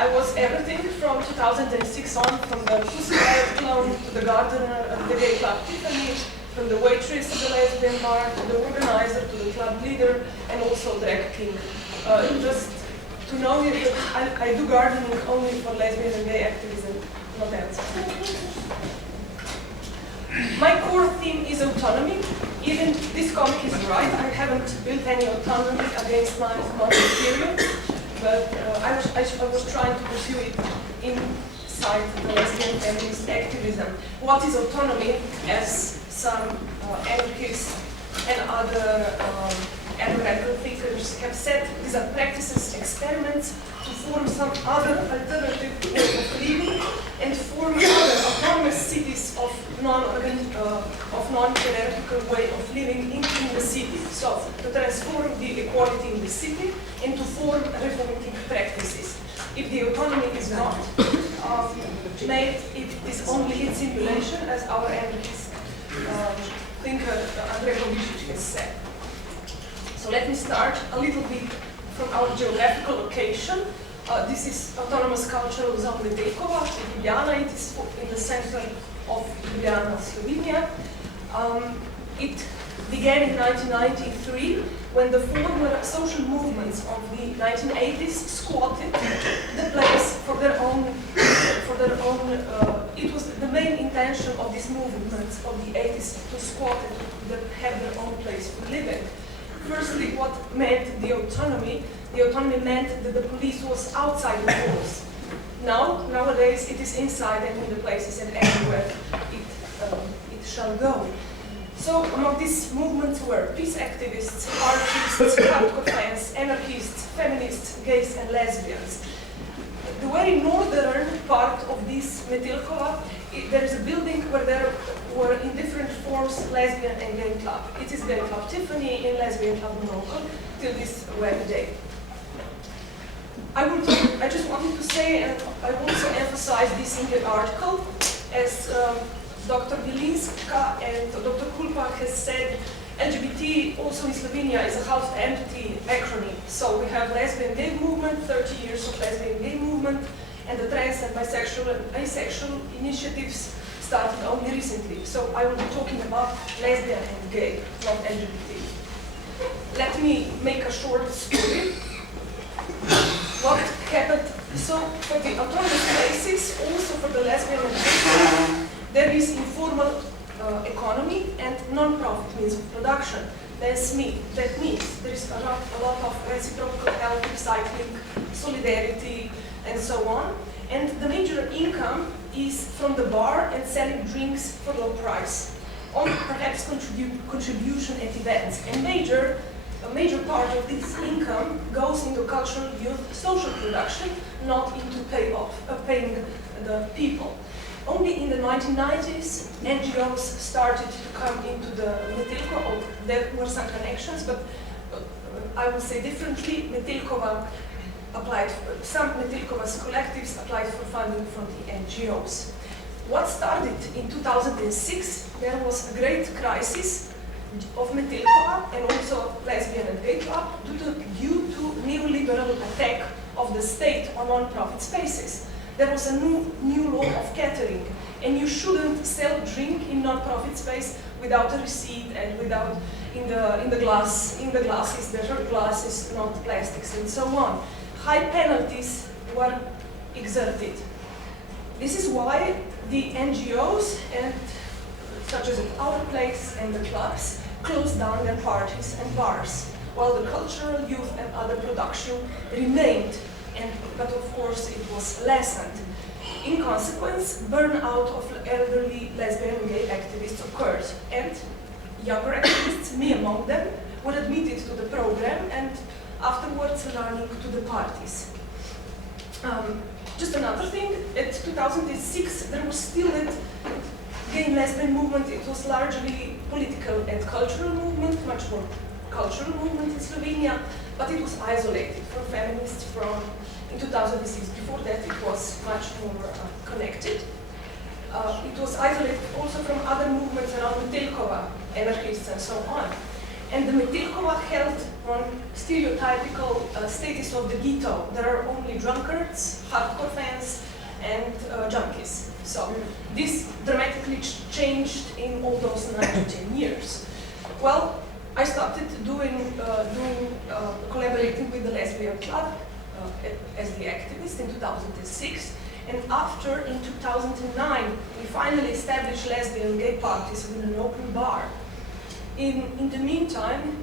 I was everything from 2006 on, from the pussy riot clown to the gardener at the gay club Tiffany, from the waitress at the lesbian bar to the organizer to the club leader, and also drag king. Just to know that I do gardening only for lesbian and gay activism, not else. My core theme is autonomy. Even this comic is right. I haven't built any autonomy against my period, but I was trying to pursue it inside the lesbian feminist activism. What is autonomy, as some anarchists and other radical thinkers have said, these are practices, experiments to form some other alternative way of living and form other autonomous cities of non-hierarchical way of living in the city. So to transform the equality in the city into form reformative practices. If the autonomy is not made, it is only in simulation, as our anarchist thinker Andrej Kovičić has said. So let me start a little bit from our geographical location. This is autonomous cultural zone Metelkova, Ljubljana. It is in the center of Ljubljana, Slovenia. It began in 1993 when the former social movements of the 1980s squatted the place for their own. It was the main intention of these movements of the 80s to squat and to have their own place for living. Firstly, what meant the autonomy? The autonomy meant that the police was outside the walls. Nowadays, it is inside and in the places and everywhere it shall go. So among these movements were peace activists, artists, hardcore fans, anarchists, feminists, gays and lesbians. The very northern part of this Metelkova, there is a building where there were in different forms lesbian and gay club. It is gay club Tiffany and lesbian club Mononcle till this very day. I just wanted to say, and I also emphasize this in the article, as Dr. Bilinska and Dr. Kulpak has said, LGBT also in Slovenia is a half-empty acronym. So we have lesbian gay movement, 30 years of lesbian gay movement, and the trans and bisexual and asexual initiatives started only recently. So I will be talking about lesbian and gay, not LGBT. Let me make a short story. What happened? So for the autonomous spaces, also for the lesbian and gay, there is informal economy and non-profit means of production. That means there is a lot of reciprocal help, recycling, solidarity, and so on. And the major income is from the bar and selling drinks for low price, or perhaps contribution at events. And a major part of this income goes into cultural youth social production, not into paying the people. Only in the 1990s, NGOs started to come into the Metelkova. There were some connections, but I will say differently. Some Metelkova's collectives applied for funding from the NGOs. What started in 2006, there was a great crisis of Metelkova and also lesbian and gay club due to neoliberal attack of the state on non-profit spaces. There was a new law of catering, and you shouldn't sell drink in non-profit space without a receipt and without in the glasses there are glasses, not plastics, and so on. High penalties were exerted. This is why the NGOs and such as Our Place and the clubs closed down their parties and bars, while the cultural youth and other production remained. But of course it was lessened. In consequence, burnout of elderly lesbian and gay activists occurred, and younger activists, me among them, were admitted to the program and afterwards running to the parties. Just another thing, at 2006 there was still that gay and lesbian movement. It was largely political and cultural movement, much more cultural movement in Slovenia, but it was isolated from feminists in 2006. Before that it was much more connected. It was isolated also from other movements around Metelkova, anarchists and so on. And the Metilkova held on stereotypical status of the ghetto. There are only drunkards, hardcore fans, and junkies. So this dramatically changed in all those 9 to 10 years. Well, I started collaborating with the Lesbian Club as the activist in 2006. And after, in 2009, we finally established lesbian gay parties with an open bar. In the meantime,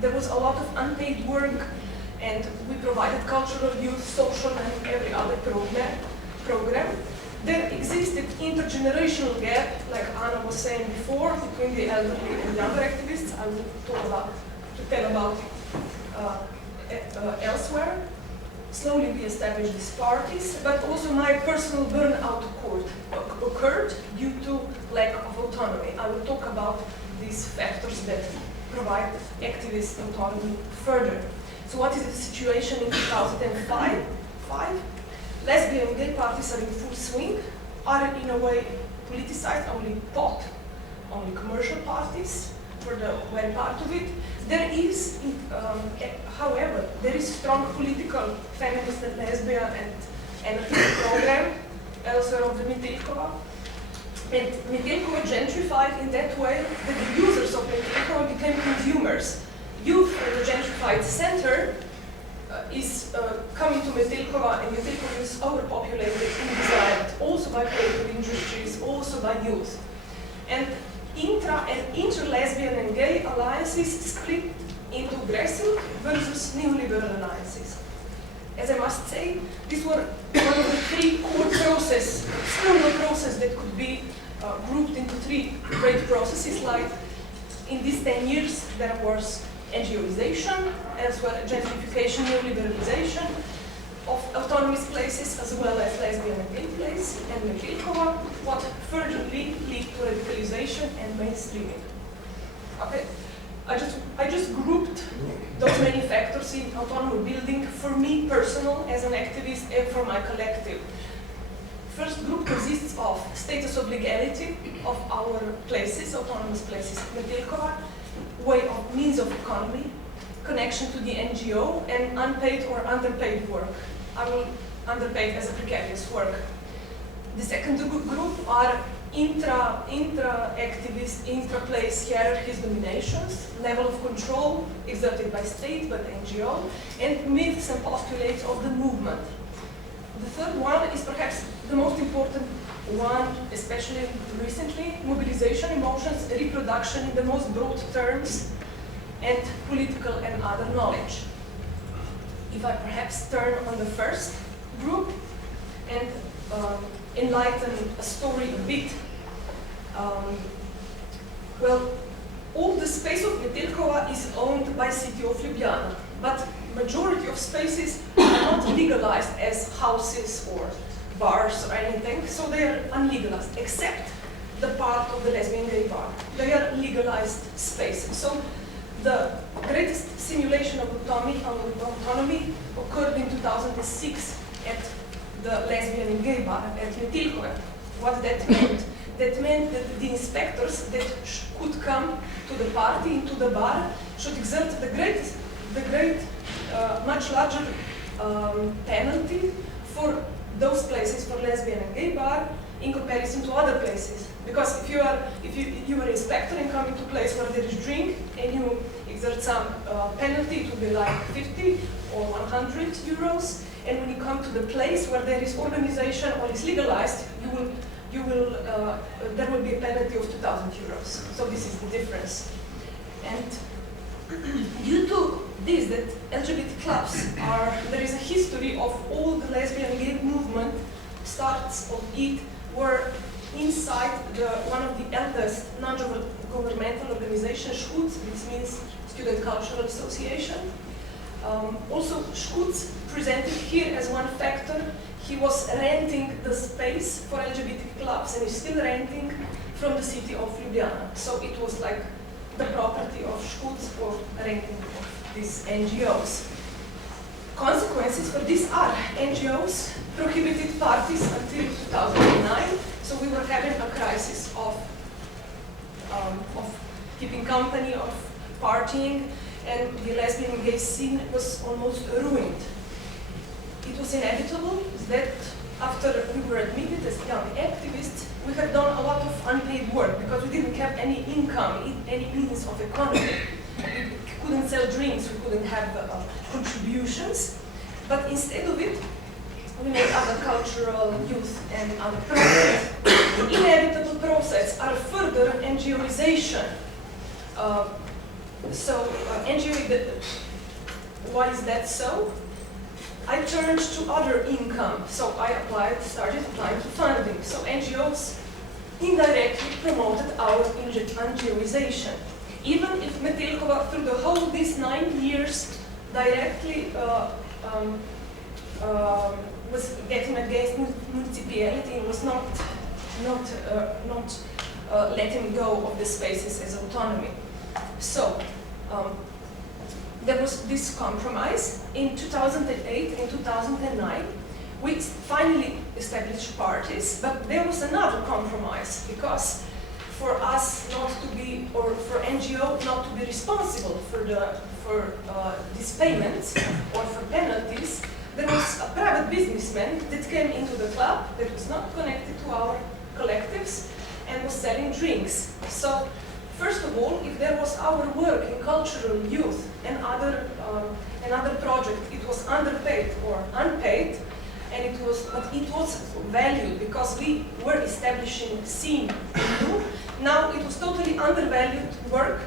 there was a lot of unpaid work, and we provided cultural, youth, social, and every other program. There existed intergenerational gap, like Anna was saying before, between the elderly and younger activists. I will tell about it elsewhere. Slowly we established these parties, but also my personal burnout occurred due to lack of autonomy. I will talk about these factors that provide activist autonomy further. So what is the situation in 2005? Lesbian gay parties are in full swing, are in a way politicized, only commercial parties were part of it. There is, however, there is strong political feminist and lesbian and anarchist program elsewhere of the Metilkova. And Metilkova gentrified in that way that the users of Metilkova became consumers. Youth in the gentrified center is coming to Metilkova, and Metilkova is overpopulated and desired also by creative industries, also by youth. And intra and inter-lesbian and gay alliances split into aggressive versus neoliberal alliances. As I must say, these were one of the 3 core processes, still a process that could be grouped into 3 great processes, like in these 10 years there was NGOization, as well as gentrification, neoliberalization of autonomous places, as well as lesbian and gay places, and Metilkova, what further lead to radicalization and mainstreaming. Okay, I just grouped those many factors in autonomous building for me personal as an activist and for my collective. First group consists of status of legality of our places, autonomous places, Metilkova, way of means of economy, connection to the NGO, and unpaid or underpaid work. I mean, underpaid as a precarious work. The second group are intra-activist, intra-place hierarchies dominations, level of control exerted by state, by the NGO, and myths and postulates of the movement. The third one is perhaps the most important one, especially recently, mobilization, emotions, reproduction in the most broad terms, and political and other knowledge. If I perhaps turn on the first group and enlighten a story a bit. Well, all the space of Metilkova is owned by city of Ljubljana, but majority of spaces are not legalized as houses or bars or anything, so they are unlegalized, except the part of the lesbian gay bar. They are legalized spaces. So the greatest simulation of autonomy occurred in 2006 at the lesbian and gay bar at Metilkova. What that meant? That meant that the inspectors that could come to the party, into the bar, should exert much larger penalty for those places, for lesbian and gay bar, in comparison to other places. Because if you are an inspector and come into a place where there is drink and you exert some penalty, it would be like 50 or 100 euros. And when you come to the place where there is organization or is legalized, there will be a penalty of 2,000 euros. So this is the difference. And due to this, that LGBT clubs there is a history of all the lesbian and gay movement starts of it were inside one of the eldest non-governmental organizations, Schutz, which means Student Cultural Association. Also, Schutz presented here as one factor. He was renting the space for LGBT clubs, and he's still renting from the city of Ljubljana. So it was like the property of Schutz for renting of these NGOs. Consequences for these are NGOs prohibited parties until 2009. So we were having a crisis of keeping company, of partying, and the lesbian and gay scene was almost ruined. It was inevitable that after we were admitted as young activists, we had done a lot of unpaid work because we didn't have any income, any means of economy. We couldn't sell drinks, we couldn't have contributions, but instead of it, we made other cultural, youth, and other projects. The inevitable process are further NGOization. Why is that so? I turned to other income, so I started applying to funding. So NGOs indirectly promoted our NGOization. Even if Metelkova, through the whole these 9 years, directly was getting against municipality and was not letting go of the spaces as autonomy. So there was this compromise. In 2008 and 2009, we finally established parties, but there was another compromise because for us not to be, or for NGO not to be responsible for these payments or for penalties, there was a private businessman that came into the club that was not connected to our collectives and was selling drinks. So, first of all, if there was our work in cultural youth and other project, it was underpaid or unpaid, and it was valued because we were establishing scene new. Now it was totally undervalued work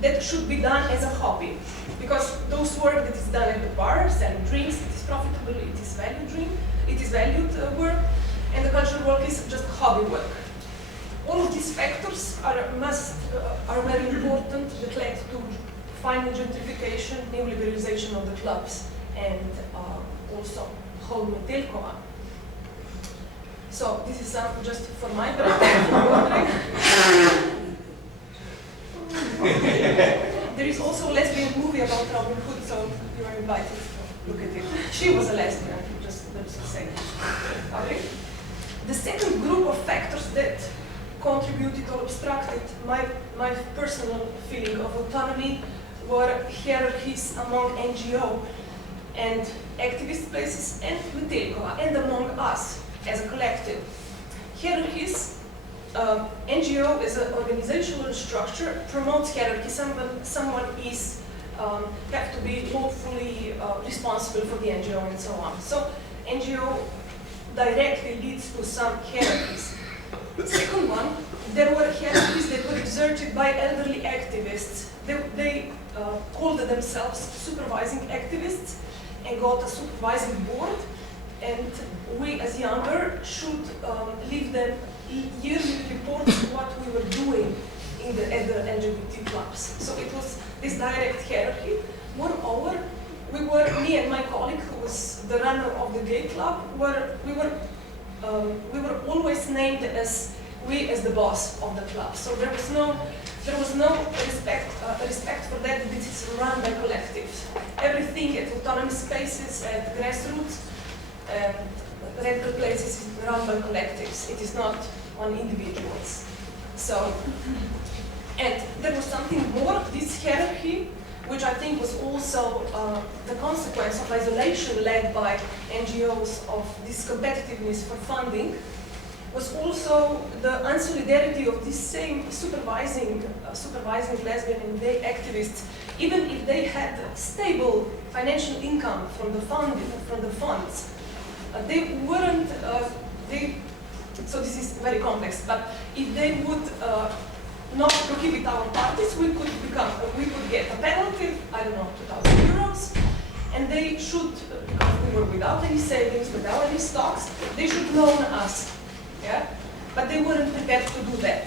that should be done as a hobby, because those work that is done at the bar, selling drinks, it is profitable, it is valued work, and the cultural work is just hobby work. All of these factors are very important that led to final gentrification, neoliberalization of the clubs, and also whole Metelkova. So this is just for my background. There is also a lesbian movie about Robin Hood, so you are invited to look at it. She was a lesbian, just to say. Okay. The second group of factors that contributed or obstructed my personal feeling of autonomy were hierarchies among NGO and activist places and Metelkova, and among us as a collective. Hierarchies, NGO as an organizational structure promotes hierarchy. Someone is have to be lawfully responsible for the NGO and so on. So NGO directly leads to some hierarchies. Second one, there were hierarchies that were exerted by elderly activists. They called themselves supervising activists and got a supervising board, and we as younger should leave them yearly reports what we were doing at the LGBT clubs. So it was this direct hierarchy. Moreover, me and my colleague, who was the runner of the gay club, we were always named as the boss of the club. So there was no respect for that. This is run by collectives. Everything at autonomous spaces, at grassroots, radical places is run by collectives. It is not on individuals. So, and there was something more. This hierarchy, which I think was also the consequence of isolation led by NGOs of this competitiveness for funding, was also the unsolidarity of these same supervising lesbian and gay activists, even if they had stable financial income from the funds. They weren't. So this is very complex. But if they would not prohibit our parties, we could get a penalty, I don't know, 2,000 euros, and they should, because we were without any savings, without any stocks, they should loan us, yeah? But they weren't prepared to do that.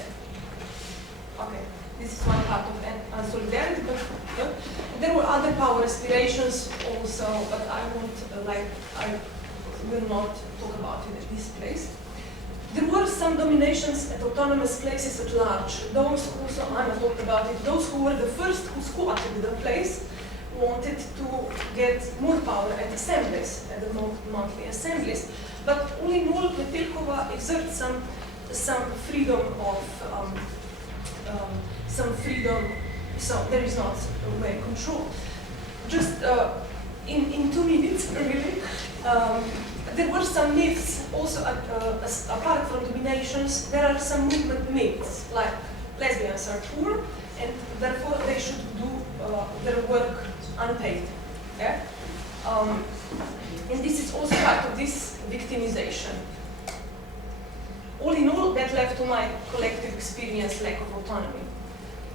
Okay, this is one part of unsolidarity, but there were other power aspirations also, but I will not talk about it at this place. There were some dominations at autonomous places at large. Those also, Anna talked about it, those who were the first who squatted the place wanted to get more power at assemblies, at the monthly assemblies. But all in all, Metelkova exerts some freedom of some freedom, so there is not very control. Just in 2 minutes, really, there were some myths also apart from dominations. There are some movement myths, like lesbians are poor and therefore they should do their work unpaid. Yeah? And this is also part of this victimization. All in all, that left to my collective experience lack of autonomy.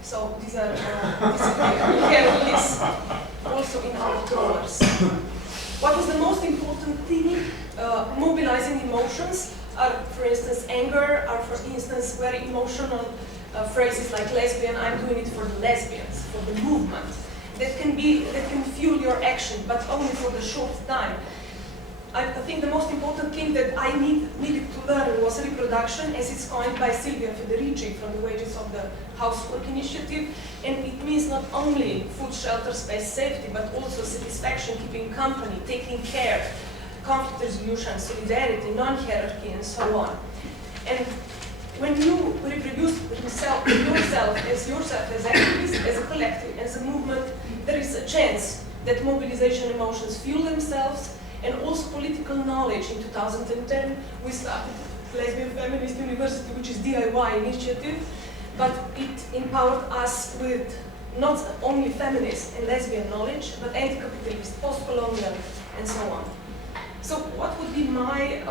So these are, we have this also in our drawers. What was the most important thing? Mobilizing emotions are, for instance, anger, are, for instance, very emotional phrases like lesbian, I'm doing it for the lesbians, for the movement. That can fuel your action, but only for the short time. I think the most important thing that I needed to learn was reproduction, as it's coined by Silvia Federici from the Wages of the Housework Initiative. And it means not only food, shelter, space, safety, but also satisfaction, keeping company, taking care, conflict resolution, solidarity, non-hierarchy, and so on. And when you reproduce yourself as activist, as a collective, as a movement, there is a chance that mobilization emotions fuel themselves. And also political knowledge. In 2010, we started Lesbian Feminist University, which is DIY initiative, but it empowered us with not only feminist and lesbian knowledge, but anti-capitalist, post-colonial, and so on. So what would be my,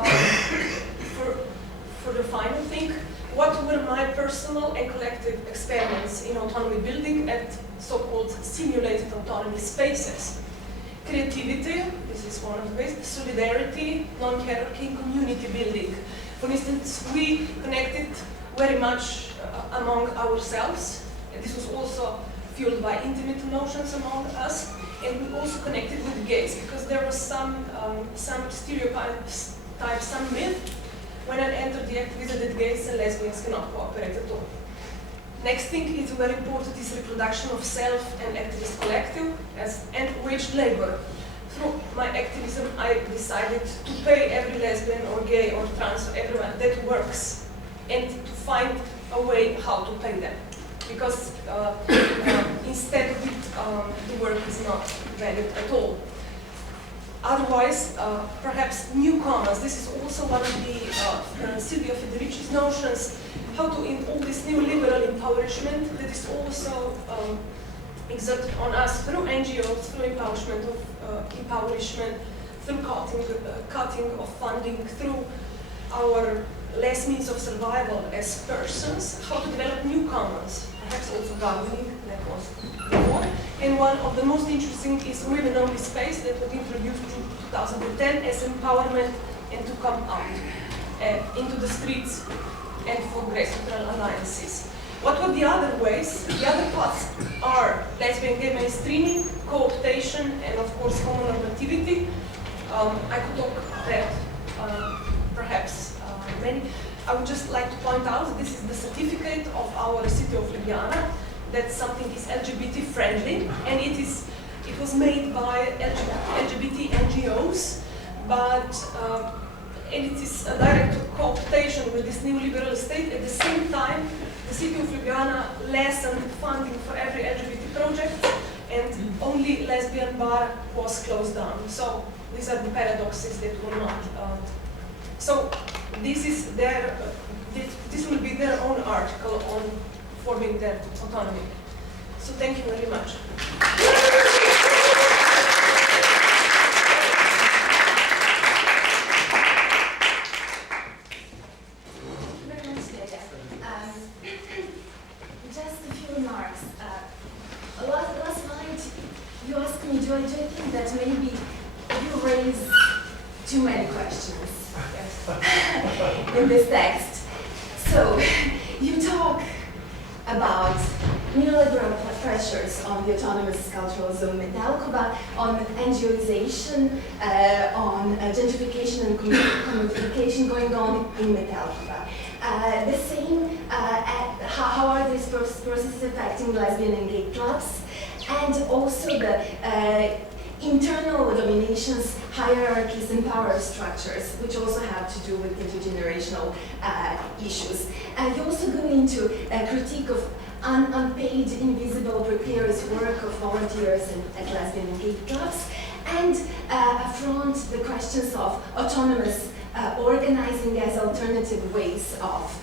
for the final thing, what were my personal and collective experiments in autonomy building at so-called simulated autonomy spaces? Creativity, this is one of the ways, solidarity, non-hierarchy, community building. For instance, we connected very much among ourselves, and this was also fueled by intimate emotions among us, and we also connected with gays, because there was some stereotypes, some myth, when I entered the activism that gays and lesbians cannot cooperate at all. Next thing is very important is reproduction of self and activist collective and wage labor. Through my activism, I decided to pay every lesbian or gay or trans or everyone that works and to find a way how to pay them. Because instead of it, the work is not valued at all. Otherwise, perhaps newcomers, this is also one of the Silvia Federici's notions, how to, in all this neoliberal empowerment that is also exerted on us through NGOs, through empowerment, through cutting of funding, through our less means of survival as persons, how to develop newcomers, perhaps also gardening, that was before. And one of the most interesting is women-only space that was introduced in 2010 as empowerment and to come out into the streets and for grassroots alliances. What were the other ways? The other paths are lesbian gay mainstreaming, co-optation, and of course homonormativity. I could talk that perhaps many. I would just like to point out that this is the certificate of our city of Ljubljana, that something is LGBT friendly, and it was made by LGBT NGOs, but and it is a direct co-optation with this neoliberal state. At the same time, the city of Ljubljana lessened funding for every LGBT project, and only lesbian bar was closed down. So these are the paradoxes that will not. So this is their. This will be their own article on forming their autonomy. So thank you very much. Just a few remarks. Last night you asked me, do I think that maybe you raised too many questions in this text? So you talk about neoliberal pressures on the autonomous cultural zone Metalkova, on NGOization, on gentrification and commodification going on in Metalkova. The same, how are these processes affecting lesbian and gay clubs, and also the internal dominations, hierarchies and power structures, which also have to do with intergenerational issues. You also go into a critique of unpaid, invisible, precarious work of volunteers at lesbian and gay clubs, and affront the questions of autonomous organizing as alternative ways of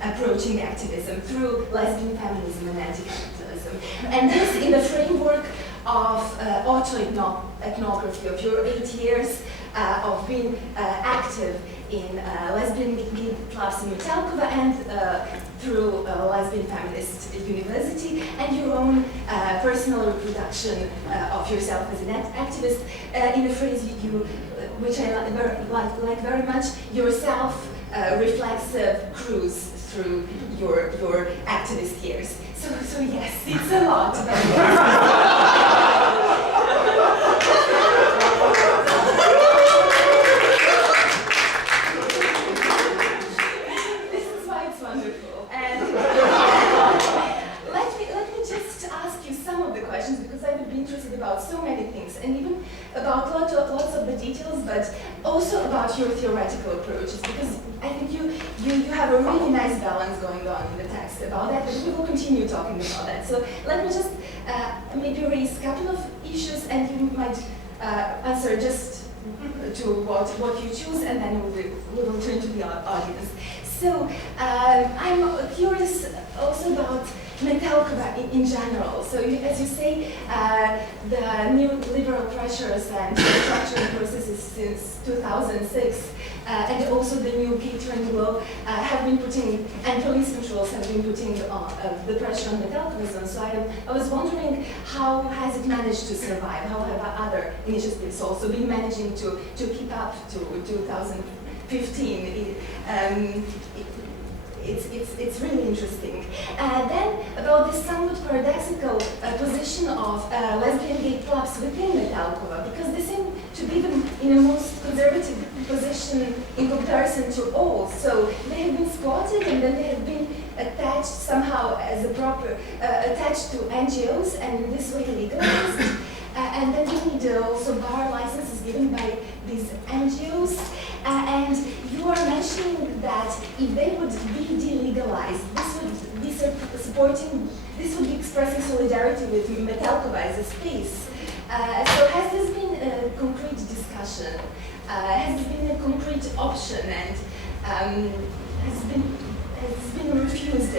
approaching activism through lesbian feminism and anti-capitalism. And this in the framework of auto-ethnography of your 8 years of being active in lesbian gay clubs in Metelkova and through Lesbian Feminist University, and your own personal reproduction of yourself as an activist in a phrase which I like very much, your self-reflexive cruise through your activist years. So yes, it's a lot. This is why it's wonderful. And let me just ask you some of the questions, because I would be interested about so many things, and even about lots of the details, but also about your theoretical approaches, because I think you have a really nice balance going on in the text about that, but we will continue talking about that. So let me just maybe raise a couple of issues, and you might answer just to what you choose, and then we will turn to the audience. So I'm curious also about Metelkova in general. So as you say, the neoliberal pressures and structuring processes since 2006, and also the new catering law have been putting, and police controls have been putting the pressure on Metelkovism. So I was wondering, how has it managed to survive? How have other initiatives also been managing to keep up to 2015? It's really interesting. Then about this somewhat paradoxical position of lesbian gay clubs within Metelkova, because they seem to be in a most conservative position in comparison to all. So they have been squatted, and then they have been attached somehow as a proper, attached to NGOs, and in this way legalized. And then they need also bar licenses given by these NGOs. And you are mentioning that if they would be delegalized, this would be supporting, this would be expressing solidarity with Metelkova as a space. So has this been a concrete discussion? Has this been a concrete option, and has been refused,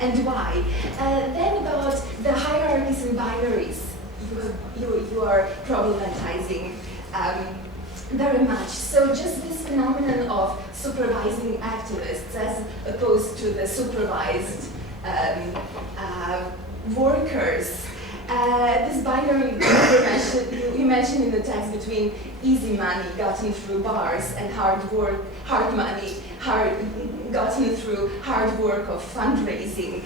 and why? Then about the hierarchies and binaries you are problematizing very much. So just this phenomenon of supervising activists as opposed to the supervised workers. This binary you mentioned in the text between easy money gotten through bars and hard work, hard money gotten through hard work of fundraising.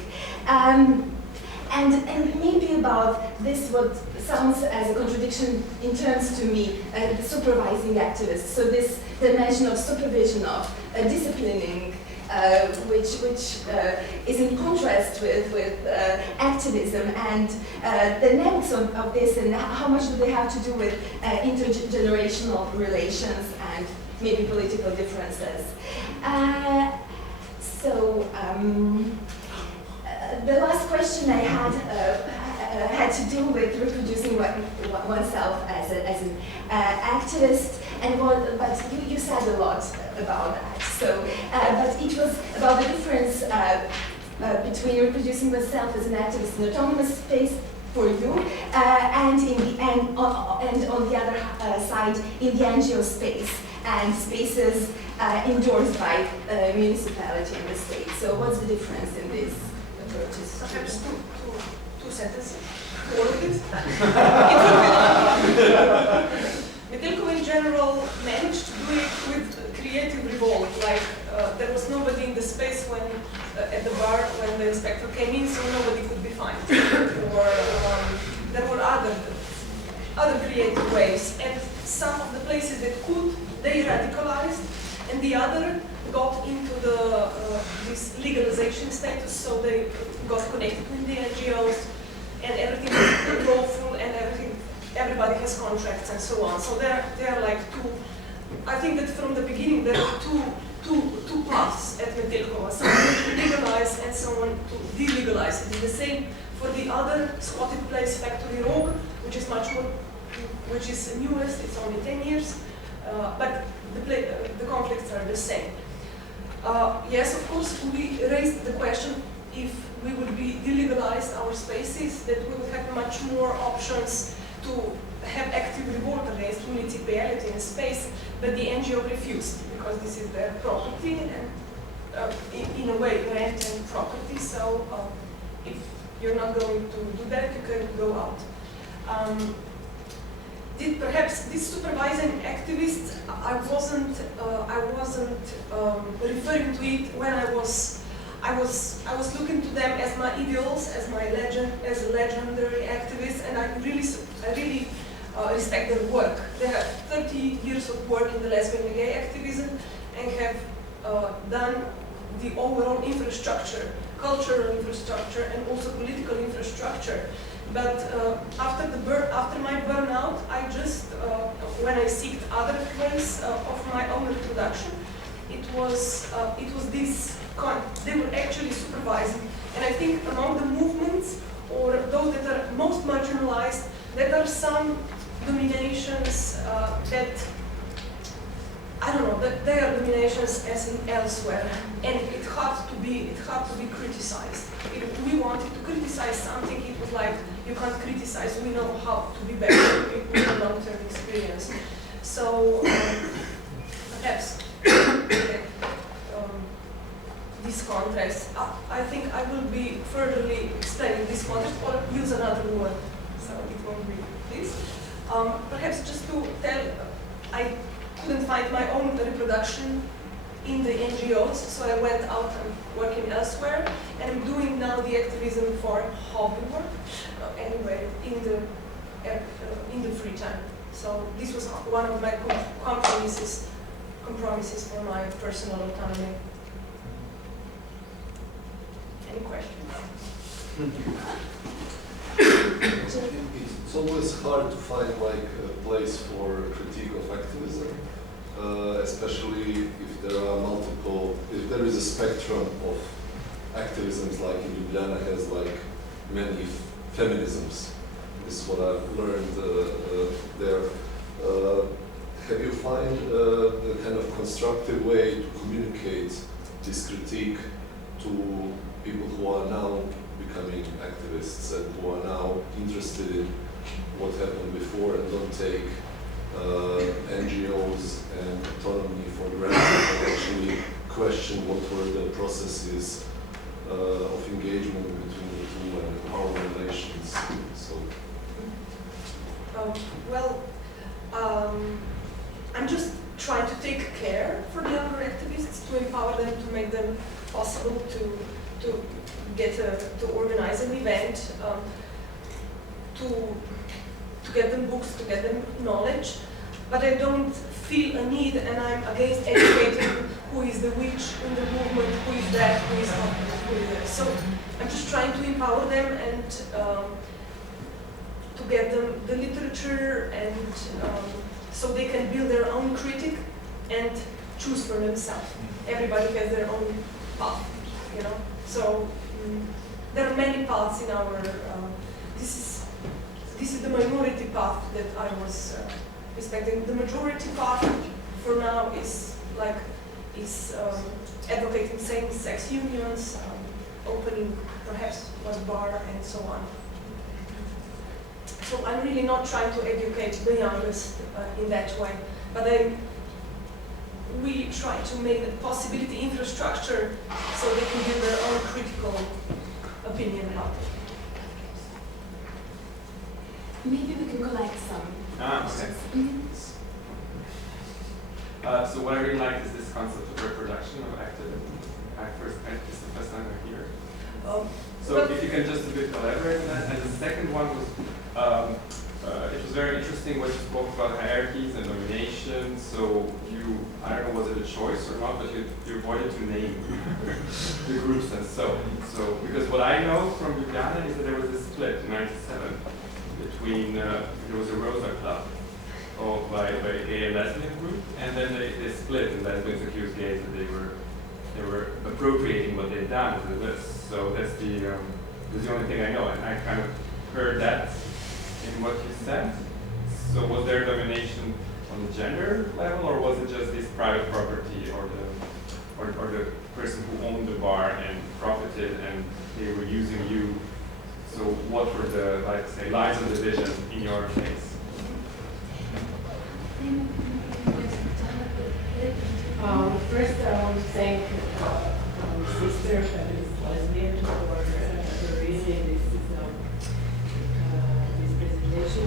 And maybe about this, what sounds as a contradiction in terms to me, the supervising activists. So this dimension of supervision, of disciplining, which is in contrast with activism, and the dynamics of this, and how much do they have to do with intergenerational relations and maybe political differences. The last question I had to do with reproducing oneself as an activist, but you said a lot about that. So, but it was about the difference between reproducing oneself as an activist in an autonomous space for you, and on the other side in the NGO space, and spaces endorsed by municipality and the state. So, what's the difference in this? Perhaps two sentences. All of it. Metelkova in general managed to do it with creative revolt. Like there was nobody in the space when at the bar when the inspector came in, so nobody could be fined. Or there were other creative ways, and some of the places that could, they radicalized, and the other got into this legalization status, so they got connected with the NGOs, and everything was lawful, and everything everybody has contracts and so on. So there are like two. I think that from the beginning there are two paths at Metelkova. Someone to legalize and someone to delegalize. It is the same for the other squatted place factory Rog, which is much more, which is newest. It's only 10 years, but the conflicts are the same. Yes, of course, we raised the question if we would be delegalized our spaces, that we would have much more options to have active revolt against municipality in space, but the NGO refused because this is their property and in a way rent and property. So if you're not going to do that, you can go out. Perhaps these supervising activists, I wasn't referring to it when I was looking to them as my ideals, as legendary activists, and I really respect their work. They have 30 years of work in the lesbian and gay activism and have done the overall infrastructure, cultural infrastructure, and also political infrastructure. But after my burnout, I just, when I seeked other ways of my own reproduction, it was this kind. They were actually supervising, and I think among the movements or those that are most marginalized, there are some dominations that I don't know, that they are dominations as in elsewhere, and it had to be criticized. If we wanted to criticize something, it was like, you can't criticize, we know how to be better with a long-term experience. So perhaps this contrast, I think I will be furtherly explaining this contrast or use another word, so it won't be this. Perhaps just to tell, I couldn't find my own reproduction in the NGOs, so I went out and working elsewhere, and I'm doing now the activism for hobby work, anyway, in the free time. So this was one of my compromises for my personal autonomy. Any questions? It's always hard to find like a place for critique of activism, especially if there are if there is a spectrum of activisms, like in Ljubljana has like many feminisms. This is what I've learned there. Have you found a kind of constructive way to communicate this critique to people who are now becoming activists and who are now interested in what happened before and don't take NGOs and autonomy for granted, but actually question what were the processes of engagement between the two and power relations? So, I'm just trying to take care for the younger activists, to empower them, to make them possible to organize an event, to get them books, to get them knowledge. But I don't feel a need, and I'm against educating who is the witch in the movement, who is that, who is not, who is that. So I'm just trying to empower them and to get them the literature, and so they can build their own critic and choose for themselves. Everybody has their own path, you know. So there are many paths in our. This is the minority path that I was respecting. The majority path for now is advocating same-sex unions, opening perhaps one bar and so on. So I'm really not trying to educate the youngest in that way, but we try to make the possibility infrastructure so they can give their own critical opinion about it. Maybe we can collect some. Okay. So what I really like is this concept of reproduction of activism. This is the first time I hear it. So if you can just a bit elaborate on that. And the second one was, it was very interesting when you spoke about hierarchies and domination. So I don't know, was it a choice or not, but you avoided to name the groups and so because what I know from Ljubljana is that there was a split in '97 between between, there was a Rosa Club owned by a gay and lesbian group, and then they split, and lesbians accused gays that they were appropriating what they'd done with this. So that's the only thing I know, and I kind of heard that in what you said. So was there domination on the gender level, or was it just this private property, or the person who owned the bar and profited, and they were using you? So what were the, like, say, lines of division in your case? First, I want to thank my sister, that is lesbian, for really this presentation,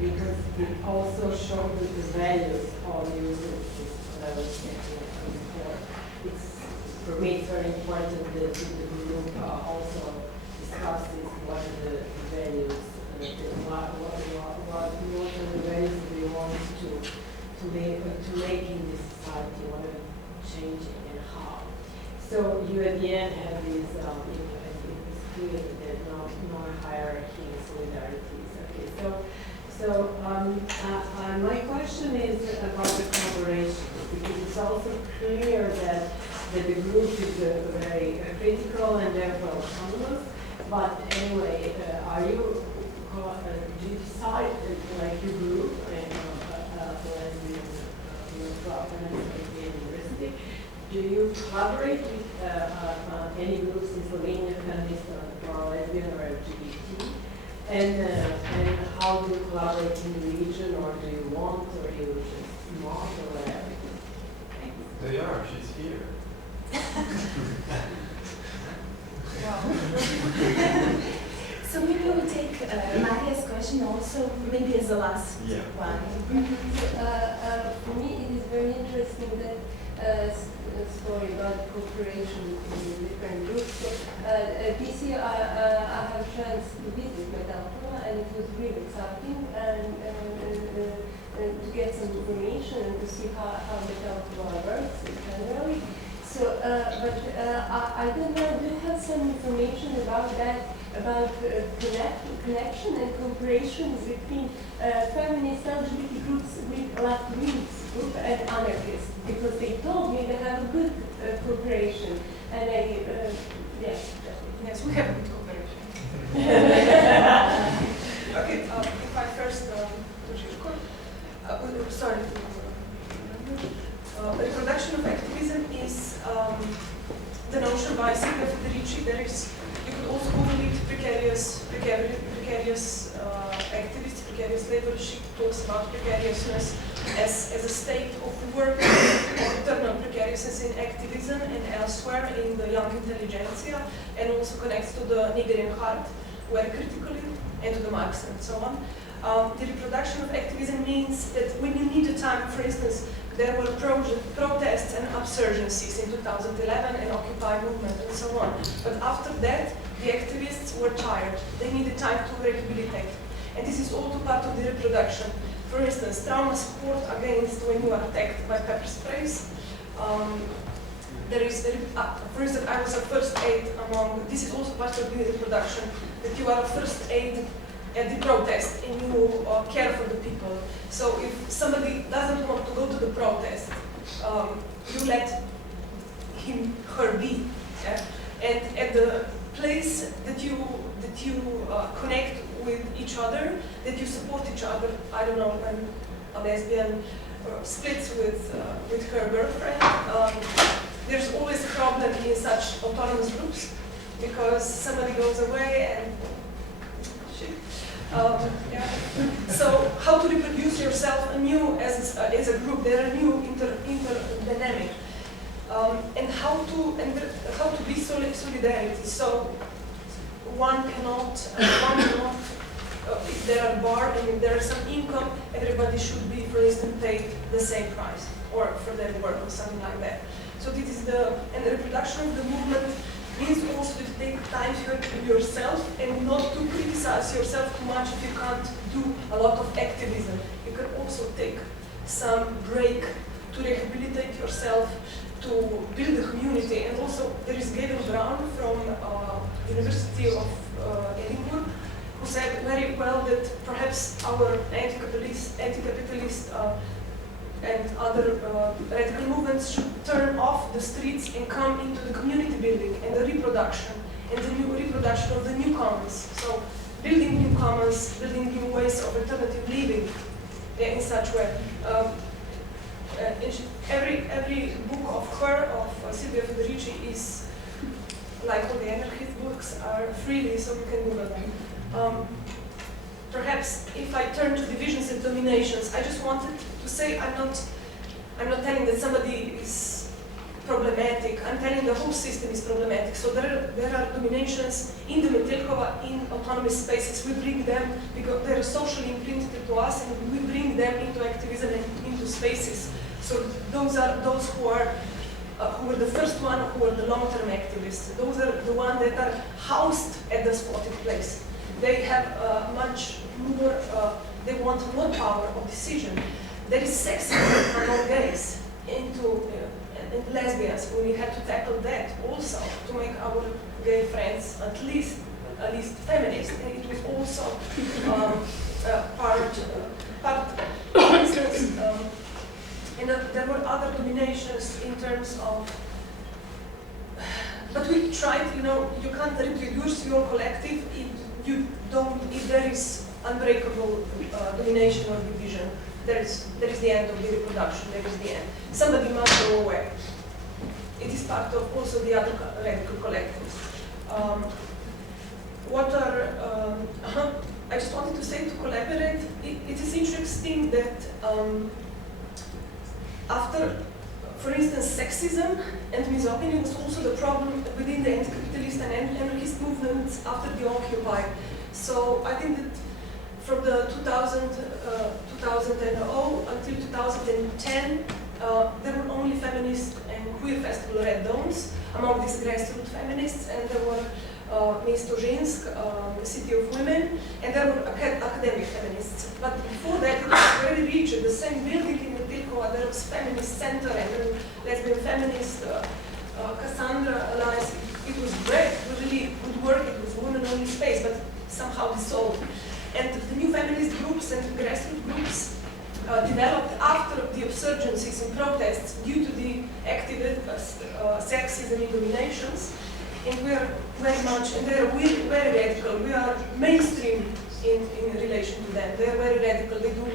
because it also showed the values of users, what I was saying before. For me, it's very important that the group also discusses what are the values, what are the values we want to make in this society, what are changing and how. So you at the end have this, it was clear that there's no hierarchy in solidarities. Okay, so my question is about the collaboration, because it's also clear that the group is very critical and therefore autonomous. But anyway, do you decide, like your group, University, do you collaborate with any groups in Slovenia, feminist or lesbian or LGBT? And how do you collaborate in the region, or do you want, or you just want, or whatever? They are, she's here. So maybe we take Maria's question also, maybe as the last one. For me, it is very interesting that story about cooperation between different groups. So, this year I have a chance to visit Metalpura, and it was really exciting, and to get some information and to see how Metalpura works generally. So, but I don't know, do you have some information about that, about connection and cooperation between feminist LGBT groups with left group and anarchists? Because they told me they have a good cooperation, and Yes, we have a good cooperation. Okay, if I first, sorry. Reproduction of activism is the notion by Silvia Federici. There is, you could also Google it, precarious activists, precarious labor. She talks about precariousness as a state of work, of internal precariousness in activism and elsewhere in the young intelligentsia, and also connects to the Nigerian heart, where critically, and to the Marx and so on. The reproduction of activism means that when you need a time, for instance, there were protests and insurgencies in 2011 and Occupy movement and so on. But after that, the activists were tired. They needed time to rehabilitate. And this is also part of the reproduction. For instance, trauma support against when you are attacked by pepper sprays. For instance, I was a first aid among, this is also part of the reproduction, that you are a first aid at the protest and you care for the people. So if somebody doesn't want to go to the protest, you let him, her be. Yeah? And at the place that you connect with each other, that you support each other, I don't know, when a lesbian splits with her girlfriend, there's always a problem in such autonomous groups because somebody goes away and yeah. So how to reproduce yourself anew as a group? There are new interdynamic, and how to be solidarity. So one cannot if there are bar and if there is some income, everybody should be, for instance, paid the same price or for their work or something like that. So this is the reproduction of the movement. Means also to take time to yourself and not to criticize yourself too much if you can't do a lot of activism. You can also take some break to rehabilitate yourself, to build a community. And also there is Gavin Brown from University of Edinburgh, who said very well that perhaps our anti-capitalist and other radical movements should turn off the streets and come into the community building and the reproduction, and the new reproduction of the new commons. So building new commons, building new ways of alternative living in such way. Every book of her, of Silvia Federici, is like all the anarchist books are freely, so you can Google them. Perhaps if I turn to divisions and dominations, I just wanted to say I'm not telling that somebody is problematic. I'm telling the whole system is problematic. So there are dominations in the Metelkova, in autonomous spaces. We bring them because they're socially imprinted to us, and we bring them into activism and into spaces. So those are those who were the first one, who were the long-term activists. Those are the ones that are housed at the spotted place. They have much more, they want more power of decision. There is sexism among gays and lesbians. We had to tackle that also to make our gay friends at least feminist. And it was also part, for instance, and there were other dominations in terms of, but we tried, you can't reproduce your collective if there is unbreakable domination or division. There is the end of the reproduction, there is the end. Somebody must go away. It is part of also the other radical collectives. I just wanted to say, to collaborate, it is interesting that after, for instance, sexism and misogyny was also the problem within the anti-capitalist and anarchist movements after the Occupy. So I think that from the 2000 until 2010, there were only feminist and queer festival Red Domes among these grassroots feminists, and there were Mesto Žensk, the City of Women, and there were academic feminists. But before that, it was very rich. In the same building in Metelkova, there was Feminist Center and then lesbian feminist Cassandra Alliance. It was great, it was really good work, it was women-only space, but somehow dissolved. And the new feminist groups and grassroots groups developed after the insurgencies and protests due to the active sexism and dominations. And we are very much, and they are very radical. We are mainstream in relation to them. They are very radical. They do,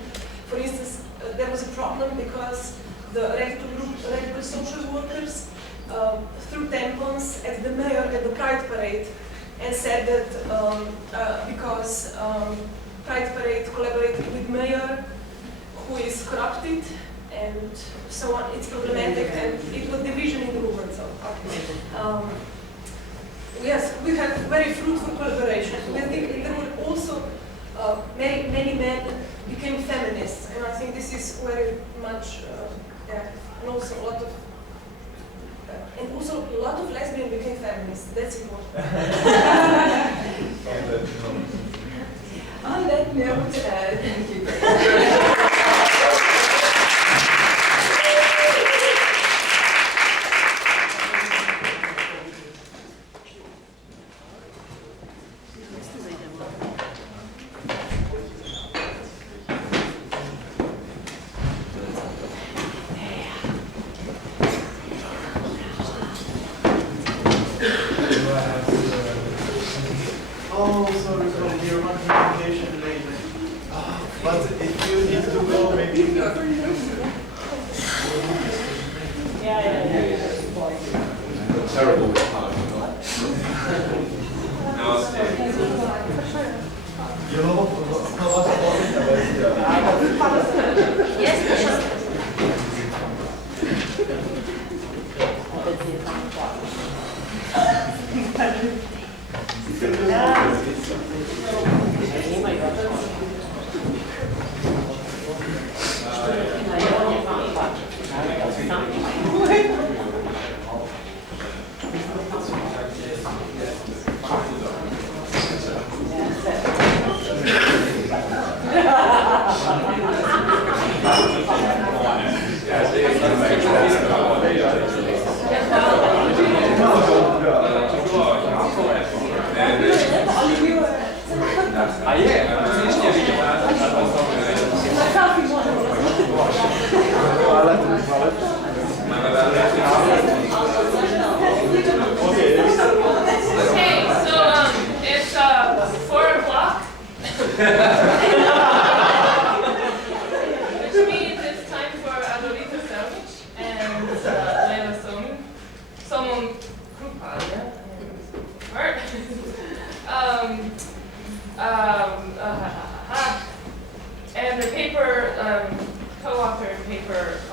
for instance, there was a problem because the radical group, radical social workers, threw tampons at the mayor at the Pride Parade, and said that because Pride Parade collaborated with mayor, who is corrupted, and so on, it's problematic, and it was division in the movement. So, yes, we have very fruitful collaboration. I think there were also many men became feminists, and I think this is very much, and also a lot of lesbians became feminists. That's important. On that note, thank you.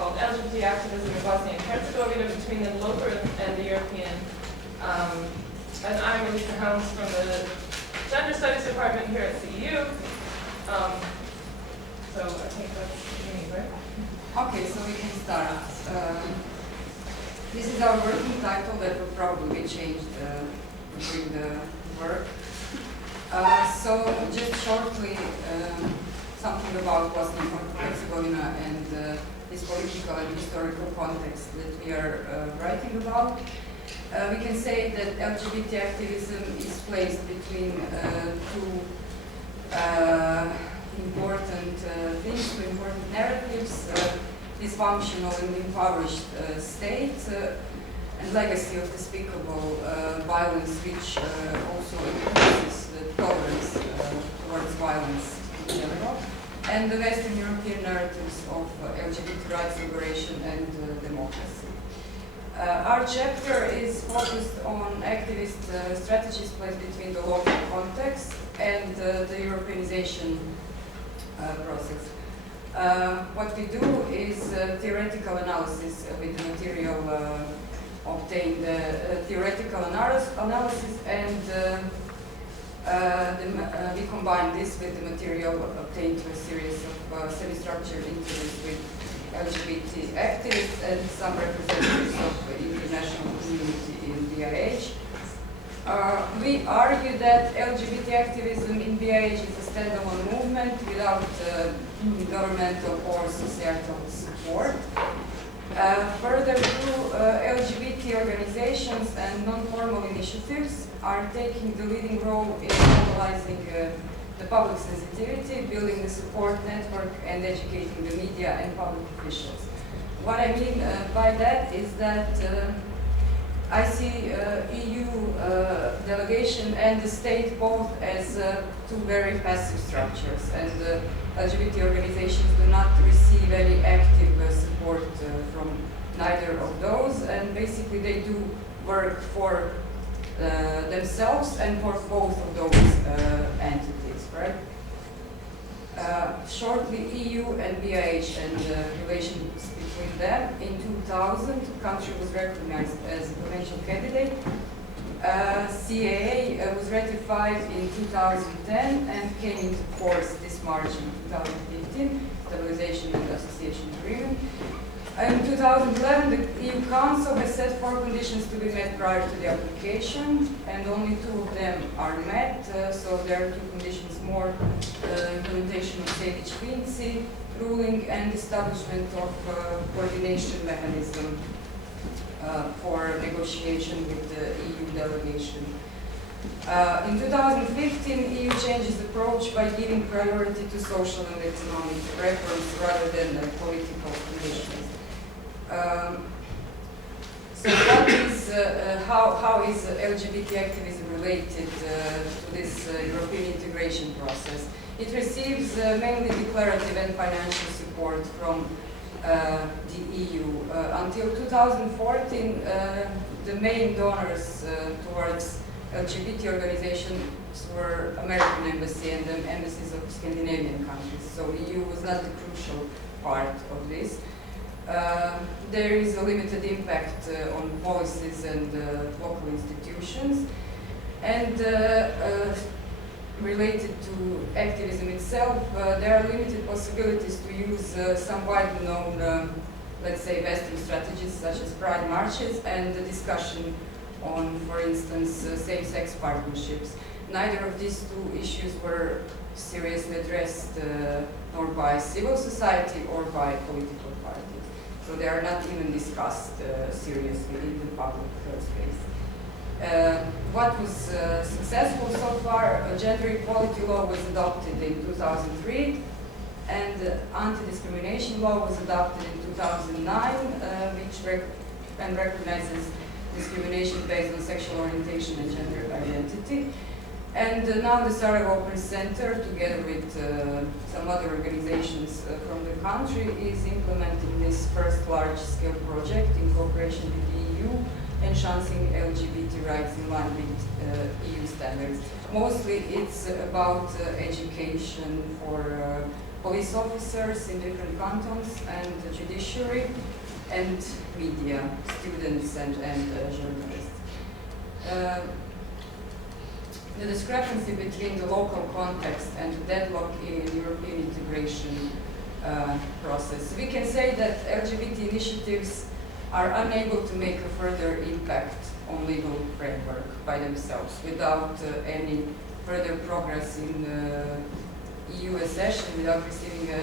called LGBT Activism in Bosnia and Herzegovina between the local and the European. And I'm Elissa Helms from the Gender Studies Department here at CEU. So I think that's me, right? Okay, so we can start. This is our working title that will probably be changed during the work. So just shortly, something about Bosnia and Herzegovina and this political and historical context that we are writing about. We can say that LGBT activism is placed between two important things, two important narratives, dysfunctional and impoverished state, and legacy of despicable violence, which also increases the tolerance towards violence in general, and the Western European narratives of LGBT rights, liberation, and democracy. Our chapter is focused on activist strategies placed between the local context and the Europeanization process. What we do is theoretical analysis with the material obtained, theoretical analysis, and we combine this with the material obtained through a series of semi-structured interviews with LGBT activists and some representatives of the international community in BIH. We argue that LGBT activism in BIH is a standalone movement without governmental or societal support. Further, LGBT organizations and non-formal initiatives are taking the leading role in mobilizing the public sensitivity, building the support network, and educating the media and public officials. What I mean by that is that I see EU delegation and the state both as two very passive structures, and LGBT organizations do not receive any active support from neither of those, and basically they do work for themselves and for both of those entities, right? Shortly, EU and BIH and relations between them. In 2000, the country was recognized as a potential candidate. CAA was ratified in 2010 and came into force this March in 2015, Stabilization and Association Agreement. In 2011, the EU Council has set 4 conditions to be met prior to the application, and only 2 of them are met, so there are 2 conditions more, implementation of Selmić ruling and establishment of coordination mechanism for negotiation with the EU delegation. In 2015, EU changes approach by giving priority to social and economic reforms rather than political conditions. So what is, how is LGBT activism related to this European integration process? It receives mainly declarative and financial support from the EU. Until 2014, the main donors towards LGBT organizations were American embassy and the embassies of Scandinavian countries. So the EU was not the crucial part of this. There is a limited impact on policies and local institutions, and related to activism itself, there are limited possibilities to use some widely known, let's say, Western strategies such as pride marches and the discussion on, for instance, same-sex partnerships. Neither of these 2 issues were seriously addressed nor by civil society or by political parties. So they are not even discussed seriously in the public space. What was successful so far, a gender equality law was adopted in 2003, and anti-discrimination law was adopted in 2009, which recognizes discrimination based on sexual orientation and gender identity. And now the Sarajevo Open Center, together with some other organizations from the country, is implementing this first large-scale project in cooperation with the EU, enhancing LGBT rights in line with EU standards. Mostly it's about education for police officers in different cantons, and the judiciary, and media, students and journalists. The discrepancy between the local context and the deadlock in European integration process. We can say that LGBT initiatives are unable to make a further impact on legal framework by themselves without any further progress in EU accession, without receiving a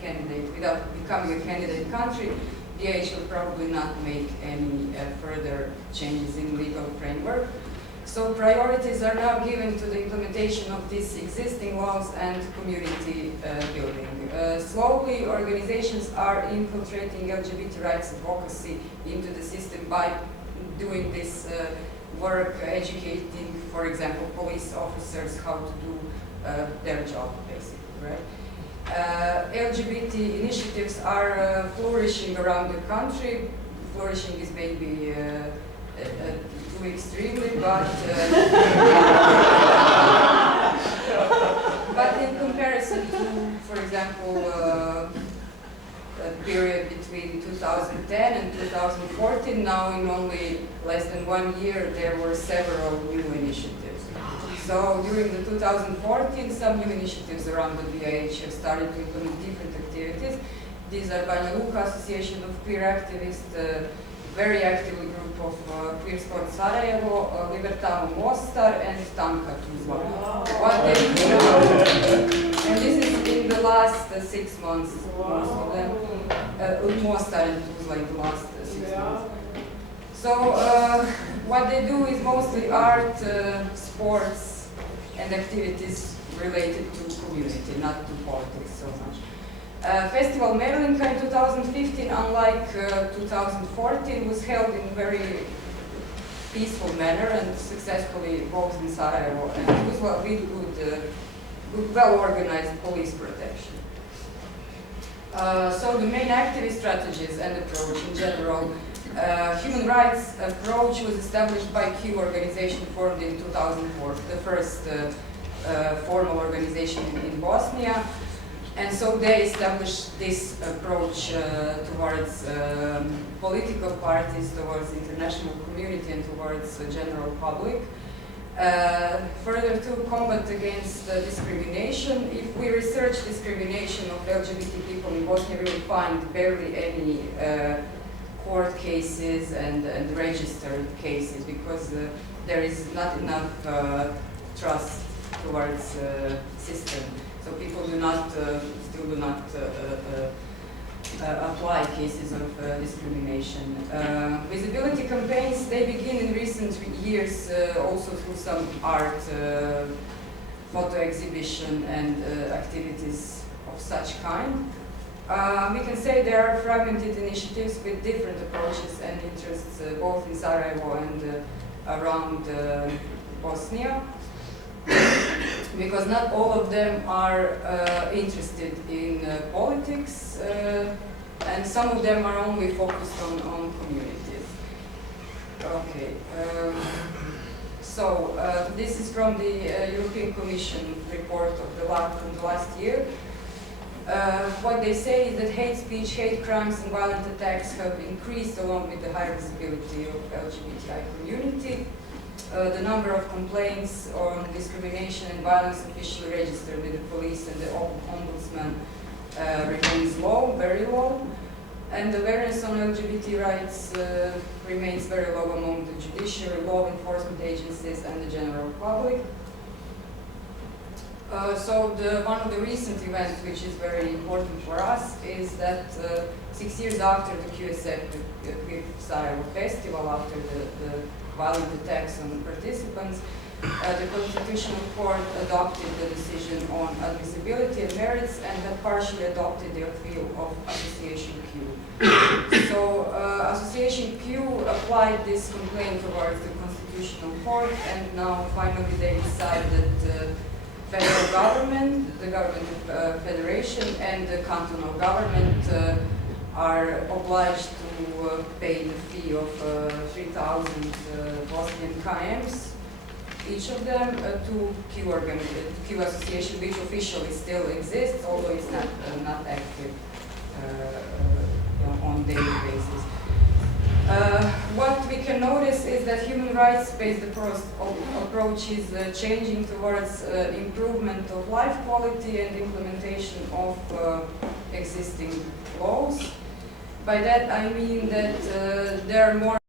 candidate, without becoming a candidate country. DH will probably not make any further changes in legal framework. So priorities are now given to the implementation of these existing laws and community building. Slowly, organizations are infiltrating LGBT rights advocacy into the system by doing this work, educating, for example, police officers how to do their job, basically, right? LGBT initiatives are flourishing around the country. Flourishing is maybe too extremely, but but in comparison to, for example, a period between 2010 and 2014, now in only less than 1 year there were several new initiatives. So during the 2014, some new initiatives around the DIH have started to implement different activities. These are Banja Luka Association of Queer Activists, very active group of Queer Sport Sarajevo, Libertamo Mostar, and Tanka Tuzla. What they do, and this is in the last 6 months, most of them, Mostar and Tuzla in the last 6 months. So what they do is mostly art, sports, and activities related to community, not to politics so much. Festival Merlinka in 2015, unlike 2014, was held in a very peaceful manner and successfully both in Sarajevo, and it was with well-organized police protection. So the main activist strategies and approach in general. Human rights approach was established by Q organization formed in 2004, the first formal organization in Bosnia. And so they established this approach towards political parties, towards international community, and towards the general public. Further, to combat against discrimination, if we research discrimination of LGBT people in Bosnia, we will find barely any court cases and registered cases, because there is not enough trust towards the system. So people do not, still do not apply cases of discrimination. Visibility campaigns, they begin in recent years also through some art, photo exhibition and activities of such kind. We can say there are fragmented initiatives with different approaches and interests both in Sarajevo and around Bosnia, because not all of them are interested in politics, and some of them are only focused on communities. Okay, so this is from the European Commission report of the last year. What they say is that hate speech, hate crimes and violent attacks have increased along with the high visibility of LGBTI community. The number of complaints on discrimination and violence officially registered with the police and the ombudsman remains low, very low. And the awareness on LGBT rights remains very low among the judiciary, law enforcement agencies and the general public. So one of the recent events which is very important for us is that 6 years after the QSF, the Queer Sarajevo Festival, after the violent attacks on participants, the Constitutional Court adopted the decision on admissibility and merits and had partially adopted the appeal of Association Q. So Association Q applied this complaint towards the Constitutional Court, and now finally they decide that the federal government, the government of federation and the cantonal government are obliged to pay the fee of 3,000 Bosnian KMs each of them to Q association, which officially still exists, although it's not active on daily basis. What we can notice is that human rights-based approach is changing towards improvement of life quality and implementation of existing laws. By that I mean that there are more